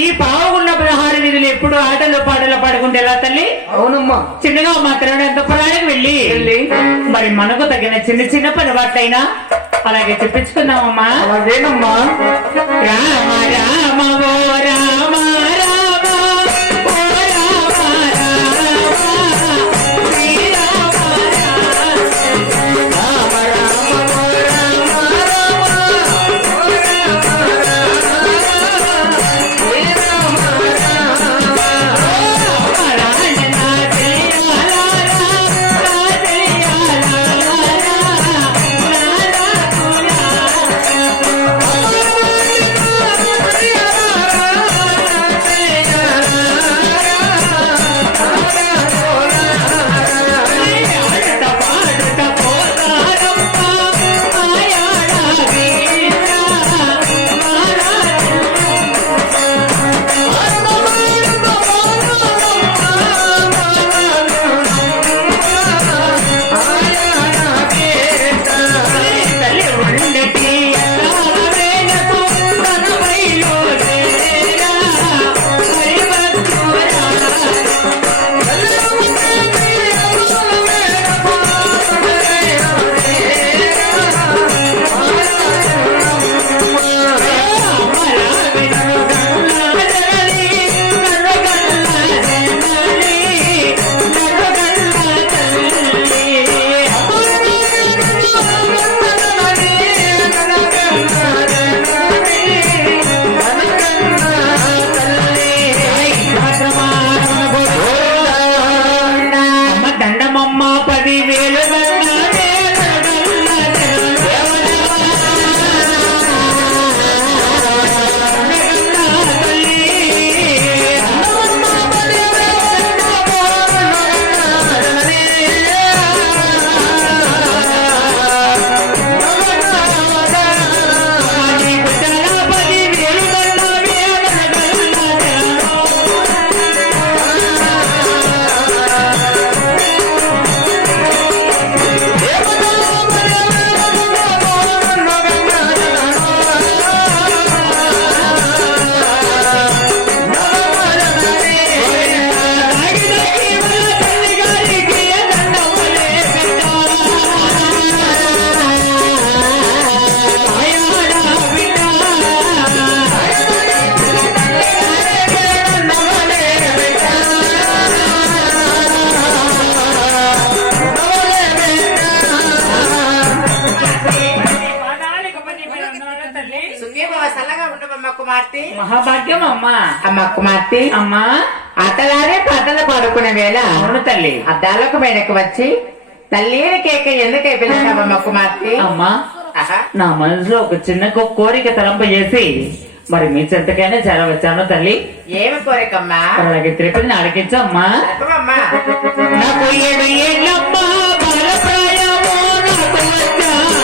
ఈ పావుగున్న 16 వీధులు ఎప్పుడు ఆటలు పాటలు పాడుకుంటే ఎలా తల్లి? అవునమ్మా. చిన్నగా మాత్రం ఎంత పొలానికి వెళ్ళి మరి మనకు తగిన చిన్న చిన్న పనిబాట్లైనా అలాగే చెప్పించుకుందామమ్మా. అలాగేనమ్మా. రామ రామ ఓ రామ మహాభాగ్యం అమ్మా. అమ్మ కుమార్తె అమ్మా అతలారే పాటలు పాడుకునే వేళ అవును తల్లి అద్దాలకు బయటకు వచ్చి తల్లిని కేక ఎందుకు పిలిచావమ్మ కుమార్తె? అమ్మా నా మనసులో ఒక చిన్న కోరిక తలంప చేసి మరి మీ చెంతకైనా చాలా వచ్చాను తల్లి. ఏమి కోరికమ్మా? అలాగే తిరుపతిని అడిగించమ్మా. నాకు 7 ఏళ్ళమ్మా బాలప్రాయము నాకు వచ్చాను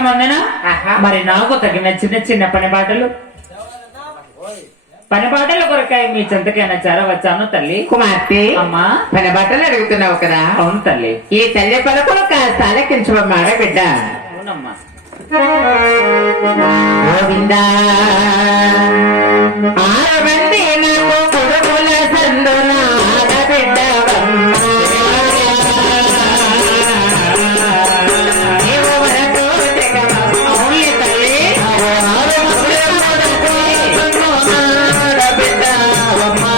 కారణమందున ఆహా. మరి నాకు తగిన చిన్న చిన్న పని బాటల కొరకాయ మీ చెంతకైనా చేరవచ్చాను తల్లి. కుమార్తె అమ్మా పని బట్టలు అడుగుతున్నావు కదా. అవును తల్లి. ఈ తల్లి పలుకులు కాస్త ఆలకించవమ్మా బిడ్డ. అవునమ్మా. గోవిందా 6 మంది నాకు కొడుకుల సందున ఆడబిడ్డవమ్మా. నీవు వరకు తెగవమ్మా. అవునులే తల్లి. 6 మంది కొడుకుల ఆడబిడ్డవమ్మా.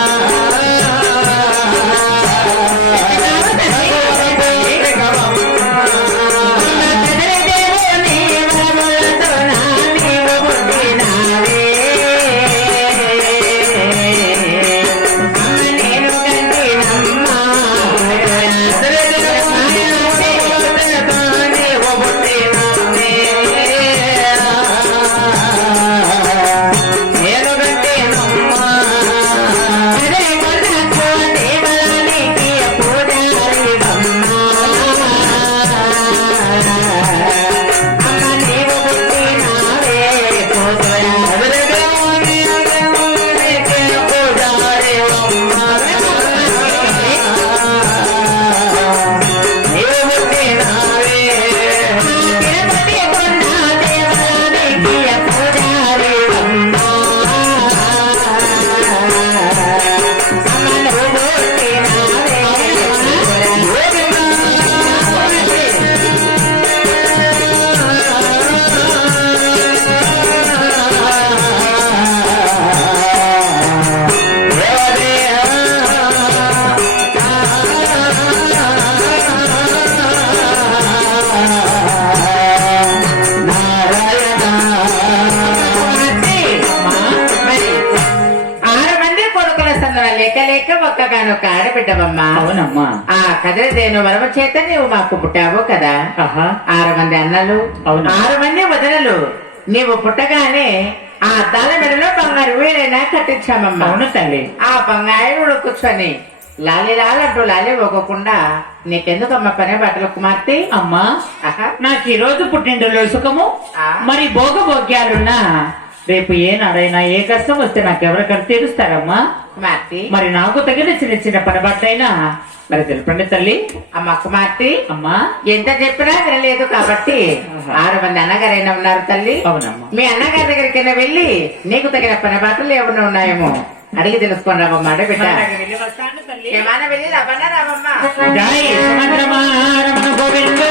ఒక్కగానొక్క ఆడబిడ్డవమ్మా. అవునమ్మా. ఆ కదిరిదేను వరమ చేత నీవు మాకు పుట్టావు కదా. ఆహా. 6 మంది అన్నలు, అవును. 6 మంది వదనలు. నీవు పుట్టగానే ఆ అద్దాల మెడలో బంగారు వీడైనా కట్టించామమ్మా. అవును తల్లి. ఆ బంగారు కూర్చొని లాలి లాలంటూ లాలి పోకుండా నీకెందుకమ్మా పని బట్టలు కుమార్తె. అమ్మా ఆహా. నాకు ఈ రోజు పుట్టింటిలో సుఖము ఆ. మరి భోగభోగ్యాలున్నా రేపు ఏ నాడైనా ఏ కష్టం వస్తే నాకెవరికడ తీరుస్తారమ్మా. కుమార్తె మరి నాకు తగిన చిన్న చిన్న పనబట్టైనా మరి తెలుపండి తల్లి. అమ్మ కుమార్తె అమ్మా ఎంత చెప్పినా వినలేదు కాబట్టి 6 మంది అన్నగారైనా ఉన్నారు తల్లి. అవునమ్మా. మీ అన్నగారి దగ్గరికైనా వెళ్ళి నీకు తగిన పని బట్టలు ఏమన్నా ఉన్నాయేమో అడిగి తెలుసుకొని రావమ్మా బిడ్డ. ఏమైనా వెళ్ళి రమ్మన్నా రావమ్మా. జై సుమంత్రమా రమణ గోవిందో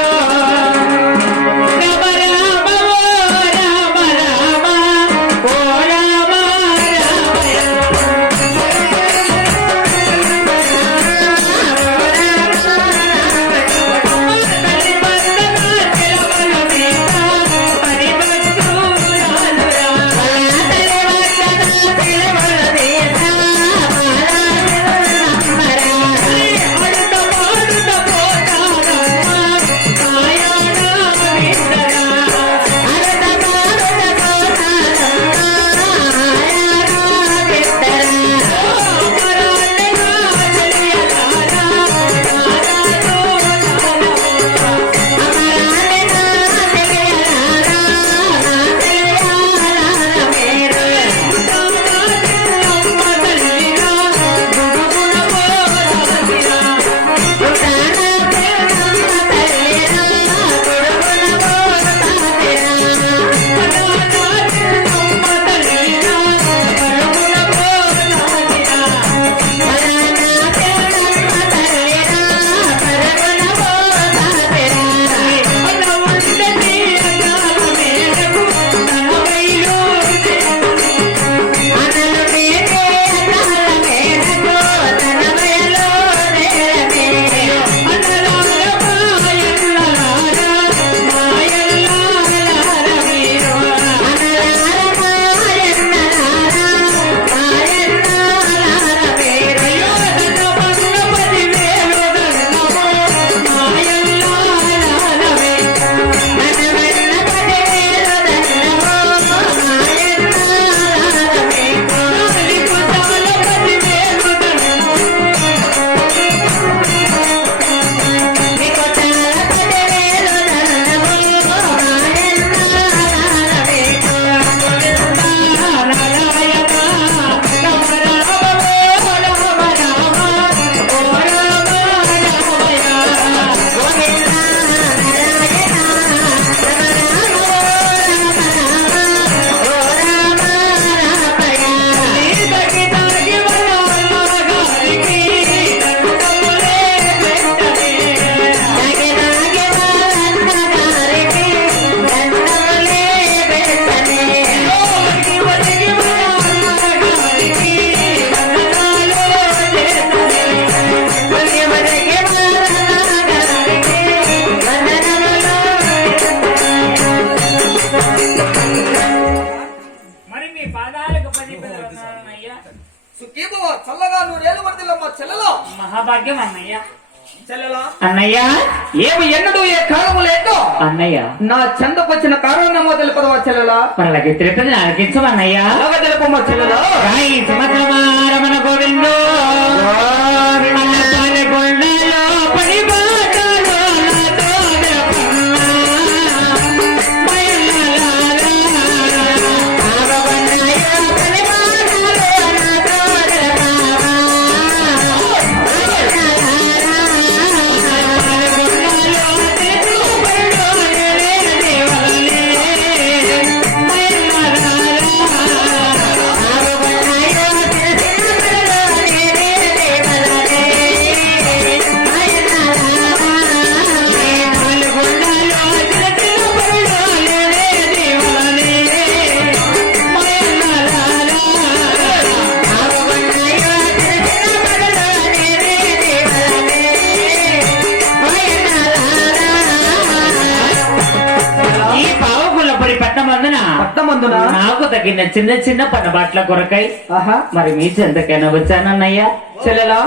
రామ రామ ఓ రామ రామ ఓ రామ రామ మహాభాగ్యం అన్నయ్య. చెల్లెలా అన్నయ్య ఏమి ఎన్నడూ ఏ కాలము లేదో అన్నయ్య నా చెందకొచ్చిన కారణమో తెలుపదవా చెల్లెలా అలాగే తిరుపతిని ఆలకించమన్నయ్య. అలాగ తెలుపమ్మా చెల్లెలా రాయి సుమసమారమణ గోవిందో అన్నదాని కొండలో పడి బాటలో నాతో జపన్నా. మయలారా ఆగవన్నయ్య పడి బాటలో నాతో జపన్నా. ఈ పావకులపడి పట్టమందున పట్టమందున నాకు తగిన చిన్న చిన్న పనబాట్ల కొరకై ఆహా మరి మీ చెంతకైనా వచ్చానన్నయ్య. చెల్లెలా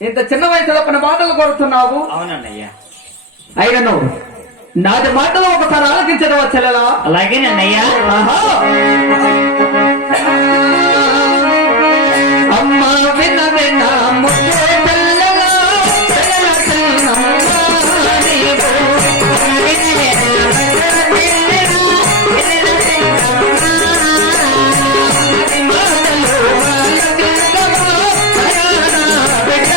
ఇంత చిన్న వయసులో కొన్ని మాటలు కోరుతున్నావు అవునన్నయ్య. అయినను నాది మాటలు ఒకసారి ఆలకించదవా చెల్లెలా అలాగేనన్నయ్య. ఆహా అమ్మ విన విన ముద్దు చెల్లెలా, చెల్లెల చెల్లమ్మ నీవు. అది మాటలు ఆలకించవా, ప్రయాణ బిడ్డ.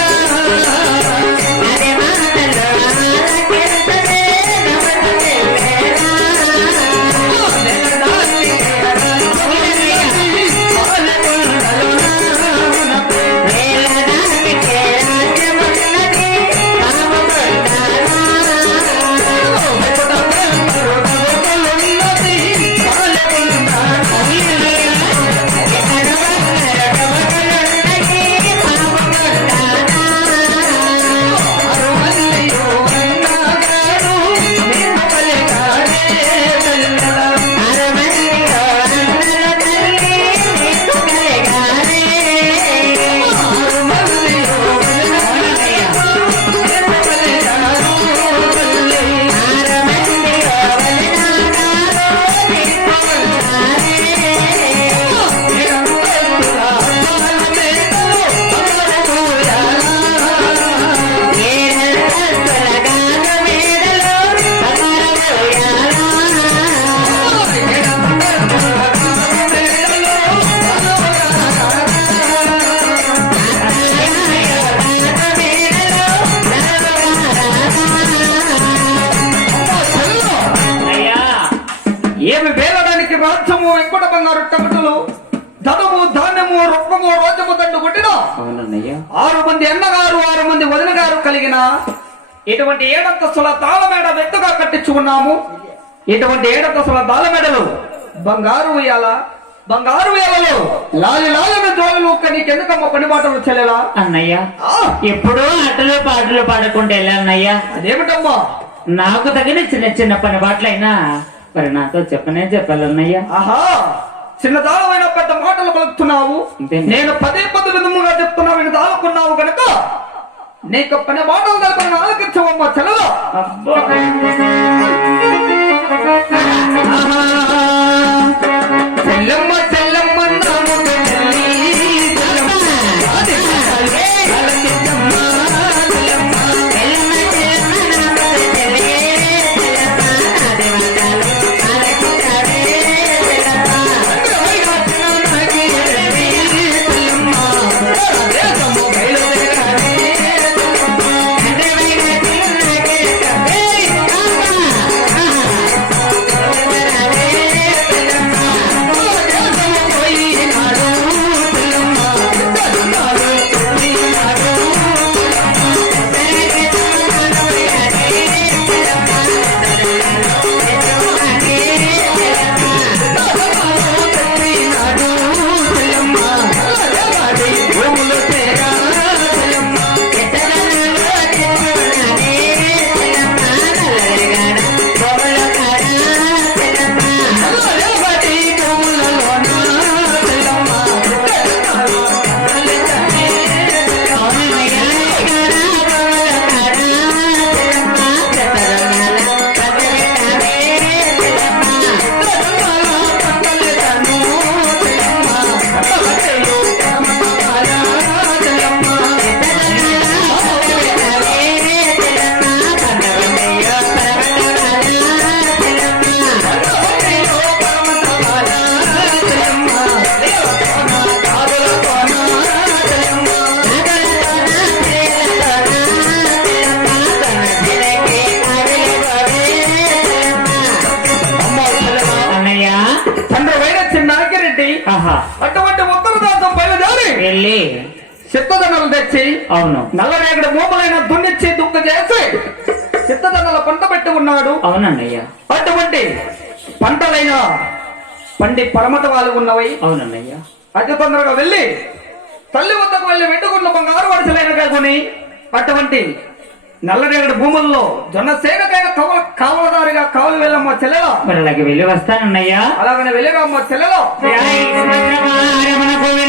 ఏమి వేలడానికి రాజ్యము వెంకట బంగారు టమటలు ధనము ధాన్యము రొప్పము రోజము దండు కొట్టిన అవునన్నయ్య. 6 మంది అన్నగారు 6 మంది వదిన గారు కలిగిన ఇటువంటి ఏడంతస్తుల తాళమేడ వెట్టుగా కట్టించుకున్నాము. ఇటువంటి ఏడంతస్తుల తాళమేడలు బంగారు ఉయ్యాల, బంగారు ఉయ్యాలలో లాలి లాలిన జోలు నీకెందుకమ్మ పని మాటలు చెల్లెలా అన్నయ్య ఆ, ఎప్పుడూ ఆటలు పాటలు పాడుకుంటూ వెళ్ళానయ్య. అదేమిటమ్మా నాకు తగిన చిన్న చిన్న పని బాట్లైనా మరి నాతో చెప్పనే చెప్పాలన్నయ్య. ఆహా చిన్న దాళమైన పెద్ద మాటలు పలుకుతున్నావు. అంతేనా? నేను పదే విధముగా చెప్తున్నా విని దాలుకున్నావు కనుక నీకు పని మాటలు దగ్గర ఆలకించవమ్మా చెల్లెలా. అబ్బో. చెల్లెమ్మ చెల్లెమ్మ నాము చెల్లి, చెల్లెమ్మ. ఆలకించమ్మా చెల్లెమ్మ. దేశము బయలుదేరాలి. ఆహా అటువంటి ఉత్తర దాసం బయలుదేరి వెళ్ళి చిత్తదనలు తెచ్చి అవును నల్లరేగడి భూములైన దున్నిచ్చి దుక్కు చేసి చిత్తదనల పంట పెట్టి ఉన్నాడు. అవునన్నయ్య అటువంటి పంటలైన పండి పరమటవాలు ఉన్నవి. అవునన్నయ్య అతి తొందరగా వెళ్ళి తల్లి వద్దకు వెళ్ళి వెంటుకున్న బంగారు వరుసలైన కాకుని అటువంటి నల్లరేగడి భూముల్లో జొన్న సేగకైన కావలదారిగా కావలి వెళ్ళమ్మ చెల్లెలో మరి అలాగే వెళ్ళి వస్తానన్నయ్యా. అలాగనే వెళ్ళగా అమ్మ చెల్లెలో జై శ్రీరామ రమణ గోవింద